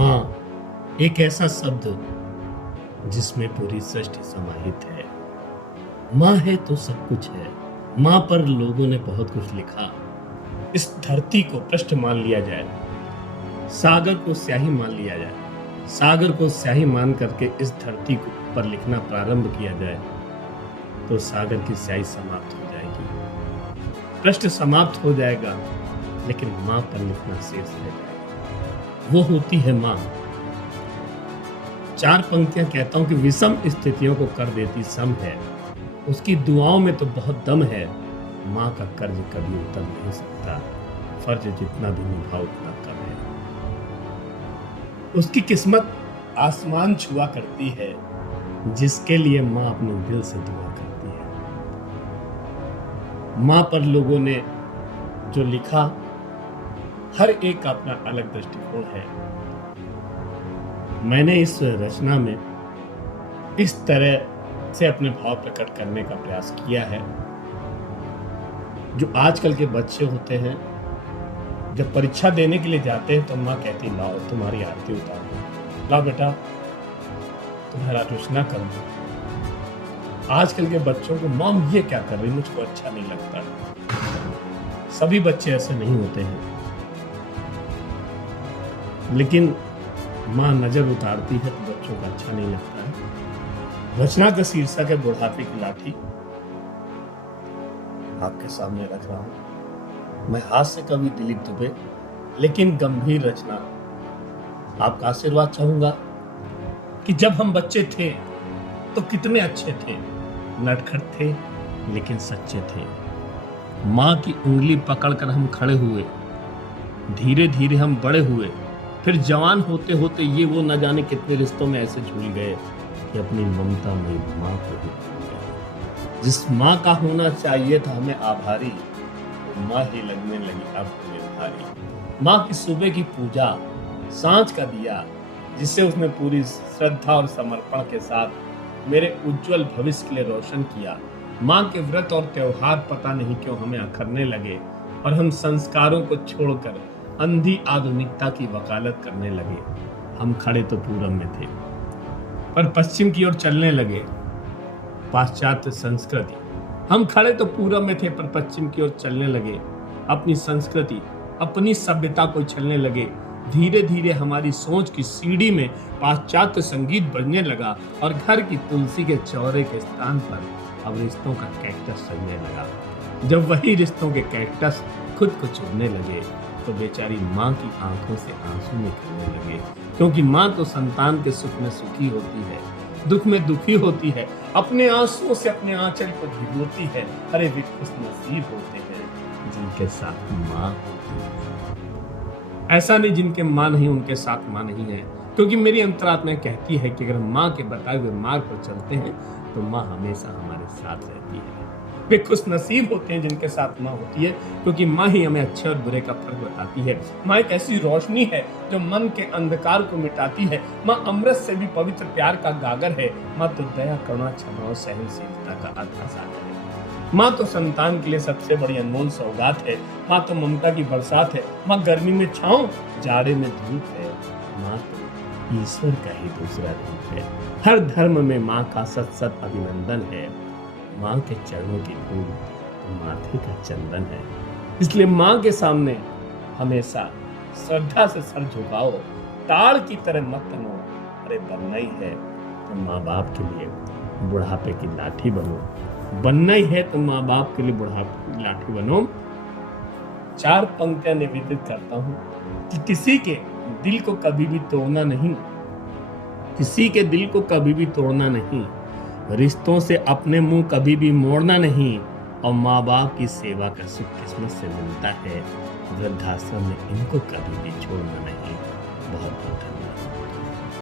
माँ एक ऐसा शब्द जिसमें पूरी सृष्टि समाहित है। माँ है तो सब कुछ है। माँ पर लोगों ने बहुत कुछ लिखा। इस धरती को पृष्ठ मान लिया जाए, सागर को स्याही मान लिया जाए, सागर को स्याही मान करके इस धरती को पर लिखना प्रारंभ किया जाए तो सागर की स्याही समाप्त हो जाएगी, पृष्ठ समाप्त हो जाएगा, लेकिन माँ पर लिखना शेष रह जाएगा। वो होती है माँ। चार पंक्तियां कहता हूं कि विषम स्थितियों को कर देती सम है, उसकी दुआओं में तो बहुत दम है। माँ का कर्ज कभी उतर नहीं सकता, फर्ज जितना भी निभाओ उतना कम है। उसकी किस्मत आसमान छुआ करती है, जिसके लिए माँ अपने दिल से दुआ करती है। माँ पर लोगों ने जो लिखा, हर एक का अपना अलग दृष्टिकोण है। मैंने इस रचना में इस तरह से अपने भाव प्रकट करने का प्रयास किया है। जो आजकल के बच्चे होते हैं, जब परीक्षा देने के लिए जाते हैं तो माँ कहती लाओ तुम्हारी आरती उतारो, लाओ बेटा तुम्हारा रोशना कर दो। आजकल के बच्चों को मॉम ये क्या कर रही, मुझको अच्छा नहीं लगता। सभी बच्चे ऐसे नहीं होते हैं, लेकिन माँ नजर उतारती है तो बच्चों को अच्छा नहीं लगता है। रचना का शीर्षक है बुढ़ापे की लाठी। आपके सामने रख रहा हूं। मैं हास्य कवि दिलीप दुबे, लेकिन गंभीर रचना। आपका आशीर्वाद चाहूंगा कि जब हम बच्चे थे तो कितने अच्छे थे, नटखट थे लेकिन सच्चे थे। माँ की उंगली पकड़कर हम खड़े हुए, धीरे धीरे हम बड़े हुए, फिर जवान होते होते ये वो न जाने कितने रिश्तों में ऐसे झूल गए कि अपनी ममता में माँ को भी भूल गए। जिस माँ का होना चाहिए था हमें आभारी, तो माँ ही लगने लगी अब हमें भारी। माँ की सुबह की पूजा, सांझ का दिया, जिसे उसने पूरी श्रद्धा और समर्पण के साथ मेरे उज्जवल भविष्य के लिए रोशन किया। माँ के व्रत और त्योहार पता नहीं क्यों हमें अखरने लगे और हम संस्कारों को छोड़कर अंधी आधुनिकता की वकालत करने लगे। हम खड़े तो पूरब में थे पर पश्चिम की ओर चलने लगे, पाश्चात्य संस्कृति। हम खड़े तो पूरब में थे पर पश्चिम की ओर चलने लगे, अपनी संस्कृति अपनी सभ्यता को छलने लगे। धीरे धीरे हमारी सोच की सीढ़ी में पाश्चात्य संगीत बजने लगा और घर की तुलसी के चौरे के स्थान पर अब रिश्तों का कैक्टस सजने लगा। जब वही रिश्तों के कैक्टस खुद को चुभने लगे तो बेचारी माँ की आंखों से आंसू निकलने लगे, क्योंकि माँ तो संतान के सुख में सुखी होती है, दुख में दुखी होती है, अपने आंसुओं से अपने आंचल को भिगोती है। अरे वे खुशनसीब होते हैं जिनके साथ माँ होती है। ऐसा नहीं जिनके माँ नहीं उनके साथ माँ नहीं है, क्योंकि मेरी अंतरात्मा कहती है कि अगर माँ के बताए हुए मार्ग पर चलते हैं तो माँ हमेशा हमारे साथ रहती है। वे खुश नसीब होते हैं जिनके साथ माँ होती है, क्योंकि माँ ही हमें अच्छे और बुरे का फर्क बताती है। माँ एक ऐसी रोशनी है जो मन के अंधकार को मिटाती है। माँ अमृत से भी पवित्र प्यार का गागर है। माँ तो दया, करुणा, क्षमा और सहनशीलता का अथाह सागर है। माँ तो संतान के लिए सबसे बड़ी अनमोल सौगात है। माँ तो ममता की बरसात है। माँ गर्मी में छांव, जाड़े में धूप है। माँ तो ईश्वर का ही दूसरा रूप है। हर धर्म में माँ का सत सत अभिनंदन है। माँ के चरणों की धूल तो माथे का चंदन है। इसलिए माँ के सामने हमेशा श्रद्धा से सर झुकाओ, ताड़ की तरह मत तनो। अरे बनना ही है तो माँ बाप के लिए बुढ़ापे की लाठी बनो, बनना ही है तो माँ बाप के लिए बुढ़ापे की लाठी बनो। चार पंक्तियां निवेदित करता हूं कि किसी के दिल को कभी भी तोड़ना नहीं, किसी के दिल को कभी भी तोड़ना नहीं, रिश्तों से अपने मुंह कभी भी मोड़ना नहीं, और माँ बाप की सेवा का सुख किस्मत से मिलता है। वृद्धाश्रम में इनको कभी भी छोड़ना नहीं। बहुत बहुत धन्यवाद।